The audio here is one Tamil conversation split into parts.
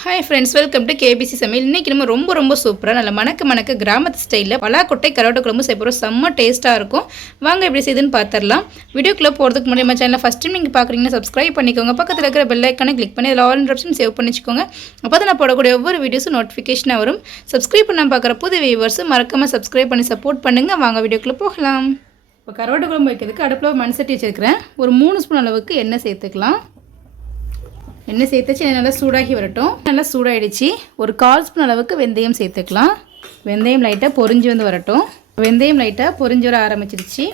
Hi friends, welcome to KBC சமையல். இன்றைக்கி நம்ம ரொம்ப சூப்பராக நல்ல மணக்க கிராமத்து ஸ்டைலில் பலாக்கொட்டை கரோட்டை குழம்பு செய்ய போகிறோம். செம்ம டேஸ்ட்டாக இருக்கும். வாங்க எப்படி செய்யுதுன்னு பார்த்துடலாம். வீடியோக்குள்ளே போகிறதுக்கு முன்னாடி நம்ம சேனலில் ஃபஸ்ட் டைம் நீங்கள் பார்க்குறீங்கன்னா சப்ஸ்கிரைப் பண்ணிக்கோங்க. பக்கத்தில் இருக்கிற பெல் ஐக்கானை கிளிக் பண்ணி அதில் ஆல் ஆப்ஷன் சேவ் பண்ணி வச்சுக்கோங்க. அப்போ தான் நான் போடக்கூடிய ஒவ்வொரு வீடியோஸும் நோட்டிஃபிகேஷனாக வரும். சப்ஸ்கிரைப் பண்ண பார்க்குற புது வியூவர்ஸ் மறக்காமல் சப்ஸ்கிரைப் பண்ணி சப்போர்ட் பண்ணுங்கள். வாங்க வீடியோக்குள்ளே போகலாம். இப்போ கரோட்டை குழம்பு வைக்கிறதுக்கு அடுப்பில் மண் சட்டி வச்சுருக்கிறேன். ஒரு 3 ஸ்பூன் அளவுக்கு எண்ணெய் சேர்த்துக்கலாம். எண்ணெய் சேர்த்துச்சு நல்லா சூடாகி வரட்டும். நல்லா சூடாகிடுச்சு. ஒரு 1/4 ஸ்பூன் அளவுக்கு வெந்தயம் சேர்த்துக்கலாம். வெந்தயம் லைட்டாக பொரிஞ்சு வந்து வரட்டும். வெந்தயம் லைட்டாக பொரிஞ்சு வர ஆரம்பிச்சிருச்சு.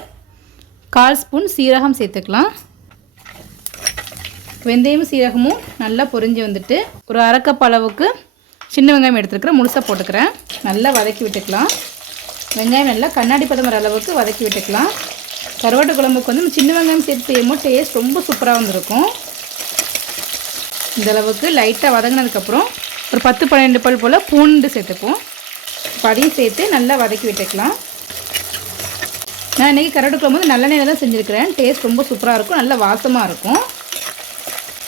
1/4 ஸ்பூன் சீரகம் சேர்த்துக்கலாம். வெந்தயமும் சீரகமும் நல்லா பொரிஞ்சு வந்துட்டு ஒரு 1/2 கப் அளவுக்கு சின்ன வெங்காயம் எடுத்துருக்கிறேன். முழுசாக போட்டுக்கிறேன். நல்லா வதக்கி விட்டுக்கலாம். வெங்காயம் நல்லா கண்ணாடி பதம் வர அளவுக்கு வதக்கி விட்டுக்கலாம். கருவாட்டு குழம்புக்கு வந்து சின்ன வெங்காயம் சேர்த்து செய்யும்போது டேஸ்ட் ரொம்ப சூப்பராக வந்துருக்கும். இந்தளவுக்கு லைட்டாக வதங்கினதுக்கப்புறம் ஒரு 10-12 பல் போல் பூண்டு சேர்த்துப்போம். அதையும் சேர்த்து நல்லா வதக்கி விட்டுக்கலாம். நான் இன்றைக்கி கரோட்டை குழம்பு நல்லெண்ணெயில் தான் செஞ்சுருக்கிறேன். டேஸ்ட் ரொம்ப சூப்பராக இருக்கும். நல்லா வாசமாக இருக்கும்.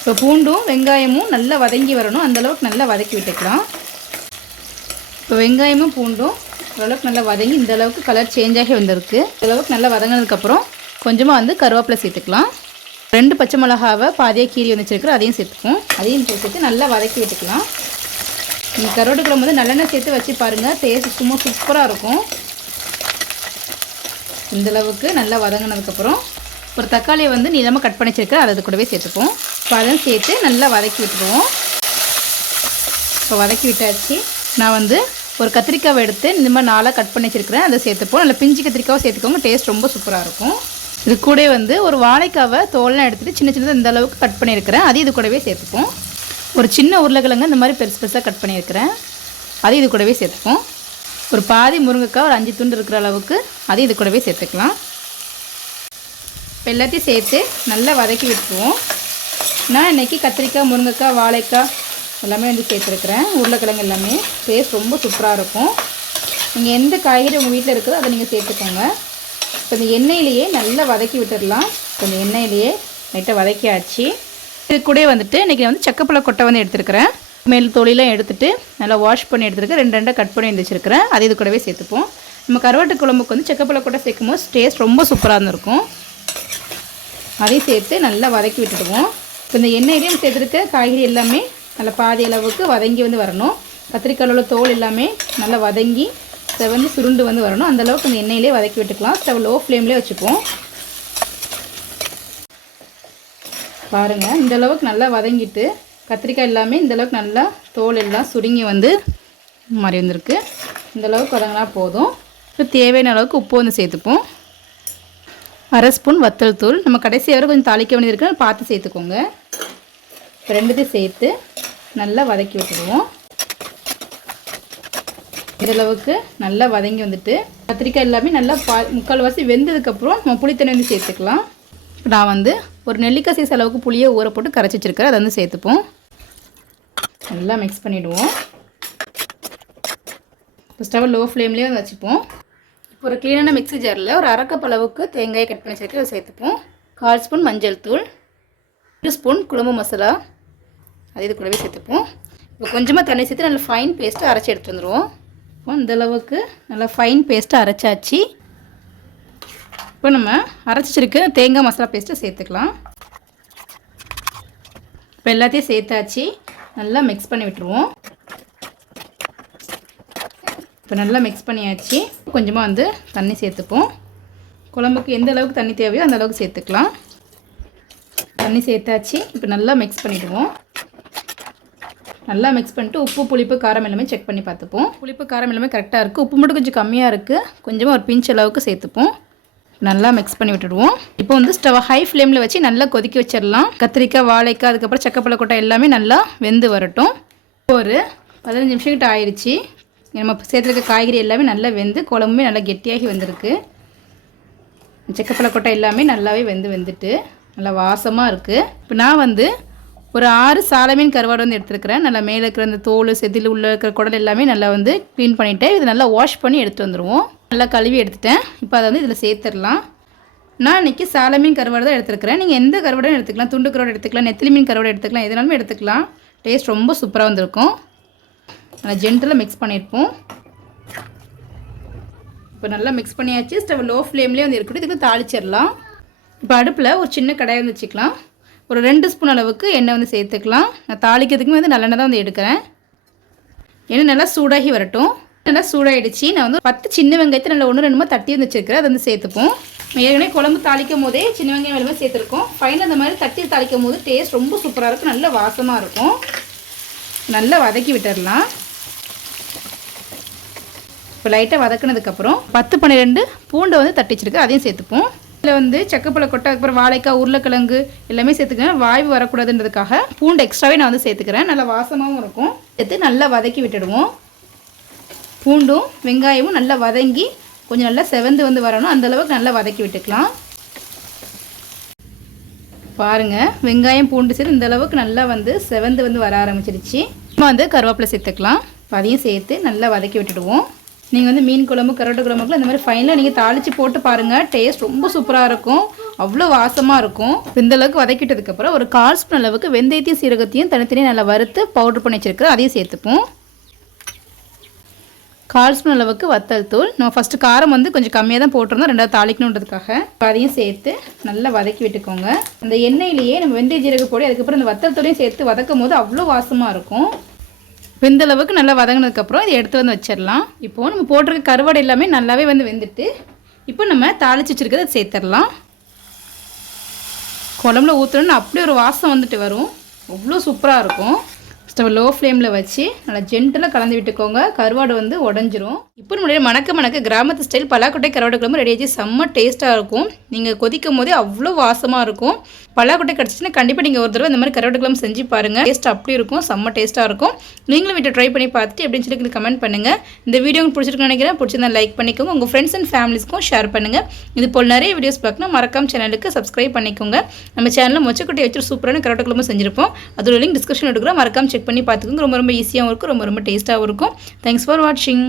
இப்போ பூண்டும் வெங்காயமும் நல்லா வதங்கி வரணும். அந்தளவுக்கு நல்லா வதக்கி விட்டுக்கலாம். இப்போ வெங்காயமும் பூண்டும் ஓரளவுக்கு நல்லா வதங்கி இந்தளவுக்கு கலர் சேஞ்ச் ஆகி வந்திருக்கு. இந்தளவுக்கு நல்லா வதங்கினதுக்கப்புறம் கொஞ்சமாக வந்து கருவேப்பிலை சேர்த்துக்கலாம். 2 பச்சை மிளகாவை பாதியாக கீரி வந்து வச்சுருக்கிறேன். அதையும் சேர்த்துப்போம். அதையும் சேர்த்து நல்லா வதக்கி விட்டுக்கலாம். நீங்கள் கரோட்டை குழம்பு வந்து நல்லெண்ணெய் சேர்த்து வச்சு பாருங்கள். டேஸ்ட் சும்மா சூப்பராக இருக்கும். இந்தளவுக்கு நல்லா வதங்கினதுக்கப்புறம் ஒரு தக்காளியை வந்து நீளமாக கட் பண்ணி வச்சுருக்கிறேன். அதை கூடவே சேர்த்துப்போம். இப்போ அதையும் சேர்த்து நல்லா வதக்கி விட்டுடுவோம். இப்போ வதக்கி விட்டாச்சு. நான் வந்து ஒரு கத்திரிக்காவை எடுத்து இந்த மாதிரி 4 கட் பண்ணி வச்சுருக்கிறேன். அதை சேர்த்துப்போம். நல்லா பிஞ்சு கத்திரிக்காவை சேர்த்துக்கோங்க. டேஸ்ட் ரொம்ப சூப்பராக இருக்கும். இது கூட வந்து ஒரு வாழைக்காவை தோல்லாம் எடுத்துகிட்டு சின்னதாக இந்த அளவுக்கு கட் பண்ணியிருக்கிறேன். அதையும் இது கூடவே சேர்த்துப்போம். ஒரு சின்ன உருளைக்கிழங்கு இந்த மாதிரி பெருசாக கட் பண்ணியிருக்கிறேன். அதையும் இது கூடவே சேர்த்துப்போம். ஒரு பாதி முருங்கைக்காய் ஒரு 5 துண்டு இருக்கிற அளவுக்கு அதையும் இது கூடவே சேர்த்துக்கலாம். இப்போ எல்லாத்தையும் சேர்த்து நல்லா வதக்கி விட்டுருவோம். நான் இன்றைக்கி கத்திரிக்காய், முருங்கைக்காய், வாழைக்காய் எல்லாமே வந்து சேர்த்துருக்குறேன். உருளைக்கிழங்கு எல்லாமே டேஸ்ட் ரொம்ப சூப்பராக இருக்கும். நீங்கள் எந்த காய்கறி உங்கள் வீட்டில் இருக்குதோ அதை நீங்கள் சேர்த்துக்கோங்க. இப்போ இந்த எண்ணெயிலேயே நல்லா வதக்கி விட்டுடலாம். கொஞ்சம் எண்ணெயிலேயே லைட்டாக வதக்கியாச்சு. இது கூட வந்துட்டு இன்றைக்கி வந்து சக்கப்பழ கொட்டை வந்து எடுத்துருக்கிறேன். மேல் தோலிலாம் எடுத்துகிட்டு நல்லா வாஷ் பண்ணி எடுத்துருக்கேன். 2 கட் பண்ணி வச்சுருக்கிறேன். அது இது கூடவே சேர்த்துப்போம். நம்ம கருவாட்டு குழம்புக்கு வந்து சக்கப்பழ கொட்டை சேர்க்கும் போது டேஸ்ட் ரொம்ப சூப்பராக இருந்திருக்கும். அதையும் சேர்த்து நல்லா வதக்கி விட்டுடுவோம். இப்போ இந்த எண்ணெயிலையும் சேர்த்துருக்க காய்கறி எல்லாமே நல்லா பாதி அளவுக்கு வதங்கி வந்து வரணும். கத்திரிக்காயில் உள்ள தோல் எல்லாமே நல்லா வதங்கி செவந்து சுருண்டு வந்து வரணும். அந்தளவுக்கு இந்த எண்ணெயிலே வதக்கி விட்டுக்கலாம். ஸ்டவ் லோ ஃப்ளேம்லேயே வச்சுப்போம். பாருங்கள், இந்தளவுக்கு நல்லா வதங்கிட்டு கத்திரிக்காய் எல்லாமே இந்தளவுக்கு நல்லா தோல் எல்லாம் சுருங்கி வந்து மாதிரி வந்திருக்கு. இந்தளவுக்கு வதங்கினா போதும். இப்போ தேவையான அளவுக்கு உப்பு வந்து சேர்த்துப்போம். 1/2 ஸ்பூன் வத்தல் தூள். நம்ம கடைசி வரை கொஞ்சம் தாளிக்க வேண்டியது இருக்குன்னு பார்த்து சேர்த்துக்கோங்க. இப்போ 2 சேர்த்து நல்லா வதக்கி விட்டுடுவோம். இந்தளவுக்கு நல்லா வதங்கி வந்துட்டு கத்திரிக்காய் எல்லாமே நல்லா 3/4 வெந்ததுக்கப்புறம் நம்ம புளித்தண்ணி வந்து சேர்த்துக்கலாம். நான் வந்து ஒரு நெல்லிக்காய் சைஸ் அளவுக்கு புளியை ஊற போட்டு கரைச்சி வச்சுருக்கிறேன். அதை வந்து சேர்த்துப்போம். நல்லா மிக்ஸ் பண்ணிவிடுவோம். இப்போ ஸ்டவ் லோ ஃப்ளேம்லேயே வந்து வச்சுப்போம். இப்போ ஒரு க்ளீனான மிக்ஸி ஜாரில் ஒரு 1/2 கப் அளவுக்கு தேங்காயை கட் பண்ணி வச்சுருக்கேன். அதை சேர்த்துப்போம். 1/4 ஸ்பூன் மஞ்சள் தூள், 1 ஸ்பூன் குழம்பு மசாலா அது இது கூடவே சேர்த்துப்போம். இப்போ கொஞ்சமாக தண்ணி சேர்த்து நல்லா ஃபைன் பேஸ்ட்டு அரைச்சி எடுத்து வந்துடுவோம். இப்போ இந்தளவுக்கு நல்லா ஃபைன் பேஸ்ட்டு அரைச்சாச்சு. இப்போ நம்ம அரைச்சிருக்க தேங்காய் மசாலா பேஸ்ட்டை சேர்த்துக்கலாம். இப்போ எல்லாத்தையும் சேர்த்தாச்சு. நல்லா மிக்ஸ் பண்ணி விட்டுருவோம். இப்போ நல்லா மிக்ஸ் பண்ணியாச்சு. கொஞ்சமாக வந்து தண்ணி சேர்த்துப்போம். குழம்புக்கு எந்த அளவுக்கு தண்ணி தேவையோ அந்த அளவுக்கு சேர்த்துக்கலாம். தண்ணி சேர்த்தாச்சு. இப்போ நல்லா மிக்ஸ் பண்ணிவிடுவோம். நல்லா மிக்ஸ் பண்ணிட்டு உப்பு, புளிப்பு, காரம் எல்லாமே செக் பண்ணி பார்த்துப்போம். புளிப்பு, காரம் எல்லாமே கரெக்டாக இருக்குது. உப்பு மட்டும் கொஞ்சம் கம்மியாக இருக்குது. கொஞ்சமாக ஒரு பிஞ்ச் அளவுக்கு சேர்த்துப்போம். நல்லா மிக்ஸ் பண்ணி விட்டுடுவோம். இப்போ வந்து ஸ்டவ் ஹை ஃப்ளேமில் வச்சு நல்லா கொதிக்க வச்சிடலாம். கத்திரிக்காய், வாழைக்காய், அதுக்கப்புறம் சக்கப்பழ கொட்டை எல்லாமே நல்லா வெந்து வரட்டும். ஒரு 15 நிமிஷம் கிட்ட ஆயிடுச்சு. நம்ம சேர்த்துருக்க காய்கறி எல்லாமே நல்லா வெந்து குழம்புமே நல்லா கெட்டியாகி வந்திருக்கு. சக்கப்பழ கொட்டை எல்லாமே நல்லாவே வெந்துட்டு நல்லா வாசமாக இருக்குது. இப்போ நான் வந்து ஒரு 6 சால மீன் கருவாடு வந்து எடுத்துருக்கிறேன். நல்லா மேலே இருக்கிற அந்த தோல், செதில் உள்ள இருக்கிற குடல் எல்லாமே நல்லா வந்து க்ளீன் பண்ணிவிட்டு இது நல்லா வாஷ் பண்ணி எடுத்துகிட்டு வந்துடுவோம். நல்லா கழுவி எடுத்துட்டேன். இப்போ அதை வந்து இதில் சேர்த்துடலாம். நான் இன்றைக்கி சால மீன் கருவாடு தான் எடுத்துருக்கிறேன். நீங்கள் எந்த கருவாடும் எடுத்துக்கலாம். துண்டு கருவாடு எடுத்துக்கலாம், நெத்திலி மீன் கருவாடு எடுத்துக்கலாம், எதுனாலுமே எடுத்துக்கலாம். டேஸ்ட் ரொம்ப சூப்பராக வந்திருக்கும். நல்லா ஜென்டலாக மிக்ஸ் பண்ணியிருப்போம். இப்போ நல்லா மிக்ஸ் பண்ணியாச்சு. ஸ்டவ் லோ ஃப்ளேம்லேயே வந்து இருக்கட்டும். இதுக்கு தாளிச்சிடலாம். இப்போ அடுப்பில் ஒரு சின்ன கடாயை வந்து வச்சுக்கலாம். ஒரு 2 ஸ்பூன் அளவுக்கு எண்ணெய் வந்து சேர்த்துக்கலாம். நான் தாளிக்கிறதுக்குமே வந்து நல்லெண்ணெய் தான் வந்து எடுக்கிறேன். எண்ணெய் நல்லா சூடாகி வரட்டும். நல்லா சூடாகிடுச்சு. நான் வந்து 10 சின்ன வெங்காயத்தை நல்லா 1 2 தட்டி வந்து வச்சுருக்கிறேன். அதை வந்து சேர்த்துப்போம். ஏற்கனவே குழம்பு தாளிக்கும் போதே சின்ன வெங்காயம் எல்லாமே சேர்த்துருக்கோம். ஃபைனல் அந்த மாதிரி தட்டி தாளிக்கும் போது டேஸ்ட் ரொம்ப சூப்பராக இருக்கும். நல்ல வாசமாக இருக்கும். நல்லா வதக்கி விட்டுடலாம். இப்போ லைட்டாக வதக்கினதுக்கப்புறம் 10 12 பூண்டை வந்து தட்டி வச்சுருக்கேன். அதையும் சேர்த்துப்போம். இதில் வந்து சக்கப்பழ கொட்டை, அதுக்கப்புறம் வாழைக்காய், உருளைக்கிழங்கு எல்லாமே சேர்த்துக்கிறேன். வாய்வு வரக்கூடாதுன்றதுக்காக பூண்டு எக்ஸ்ட்ராவே நான் வந்து சேர்த்துக்கிறேன். நல்லா வாசமாகவும் இருக்கும். சேர்த்து நல்லா வதக்கி விட்டுடுவோம். பூண்டும் வெங்காயமும் நல்லா வதங்கி கொஞ்சம் நல்லா செவந்து வந்து வரணும். அந்தளவுக்கு நல்லா வதக்கி விட்டுக்கலாம். பாருங்கள், வெங்காயம் பூண்டு சேர்த்து இந்தளவுக்கு நல்லா வந்து செவந்து வந்து வர ஆரம்பிச்சிருச்சு. நம்ம வந்து கருவேப்பிலை சேர்த்துக்கலாம். அதையும் சேர்த்து நல்லா வதக்கி விட்டுடுவோம். நீங்கள் வந்து மீன் குழம்பு, கருவாட்டு குழம்புக்குலாம் இந்த மாதிரி ஃபைனலாக நீங்கள் தாளித்து போட்டு பாருங்கள். டேஸ்ட் ரொம்ப சூப்பராக இருக்கும். அவ்வளோ வாசமாக இருக்கும். இந்தளவுக்கு வதக்கிட்டதுக்கப்புறம் ஒரு 1/4 ஸ்பூன் அளவுக்கு வெந்தயத்தையும் சீரகத்தையும் தனித்தனியாக நல்லா வறுத்து பவுடர் பண்ணி வச்சுருக்கிறோம். அதையும் சேர்த்துப்போம். 1/4 ஸ்பூன் அளவுக்கு வத்தல் தூள். நம்ம ஃபஸ்ட்டு காரம் வந்து கொஞ்சம் கம்மியாக தான் போட்டிருந்தோம், 2வது தாளிக்கணுன்றதுக்காக. அதையும் சேர்த்து நல்லா வதக்கி விட்டுக்கோங்க. அந்த எண்ணெயிலேயே நம்ம வெந்தய ஜீரக பொடி, அதுக்கப்புறம் இந்த வத்தல் தூளையும் சேர்த்து வதக்கும் போது அவ்வளோ வாசமாக இருக்கும். வெந்தளவுக்கு நல்லா வதங்கினதுக்கப்புறம் இதை எடுத்து வந்து வச்சிடலாம். இப்போது நம்ம போட்டிருக்க கருவாடு எல்லாமே நல்லாவே வந்து வெந்துட்டு இப்போ நம்ம தாளித்து வச்சுருக்கிறத சேர்த்துடலாம். குழம்புல ஊற்றணுன்னு அப்படியே ஒரு வாசம் வந்துட்டு வரும். அவ்வளோ சூப்பராக இருக்கும். ஸ்டவ் லோ ஃப்ளேமில் வச்சு நல்லா ஜென்டலாக கலந்து விட்டுக்கோங்க. கருவாடு வந்து உடஞ்சிரும். இப்போ நம்மளுடைய மணக்க கிராமத்து ஸ்டைல் பலாக்கொட்டை கருவாடு குழம்பு ரெடி ஆச்சு. செம்ம டேஸ்ட்டாக இருக்கும். நீங்கள் கொதிக்கும் போதே அவ்வளோ வாசமாக இருக்கும். பலாக்கொட்டை கிடச்சிச்சின்னா கண்டிப்பாக நீங்கள் ஒரு தடவை இந்த மாதிரி கருவாடு குழம்பு செஞ்சு பாருங்கள். டேஸ்ட் அப்படி இருக்கும். செம்ம டேஸ்ட்டாக இருக்கும். நீங்களும் வீட்டை ட்ரை பண்ணி பார்த்துட்டு எப்படின்னு சொல்லி கமெண்ட் பண்ணுங்கள். இந்த வீடியோ உங்களுக்கு பிடிச்சிருக்குன்னு நினைக்கிறேன். பிடிச்சிருந்தா லைக் பண்ணிக்கோங்க. உங்கள் ஃப்ரெண்ட்ஸ் அண்ட் ஃபேமிலிஸ்க்கும் ஷேர் பண்ணுங்கள். இது போல் நிறைய வீடியோஸ் பார்க்கணும் மறக்காம சேனலுக்கு சப்ஸ்கிரைப் பண்ணிக்கோங்க. நம்ம சேனலில் மொச்சக்கொட்டை வச்சு சூப்பரான கருவாடு குழம்பு செஞ்சுருப்போம். அதோட லிங்க் டிஸ்கிரிப்ஷன் எடுக்கிறோம். மறக்காம செக் பண்ணி பார்த்துக்கோங்க. ரொம்ப ஈஸியாகவும் இருக்கும். ரொம்ப டேஸ்ட்டாகவும் இருக்கும். தேங்க்ஸ் ஃபார் வாட்சிங்.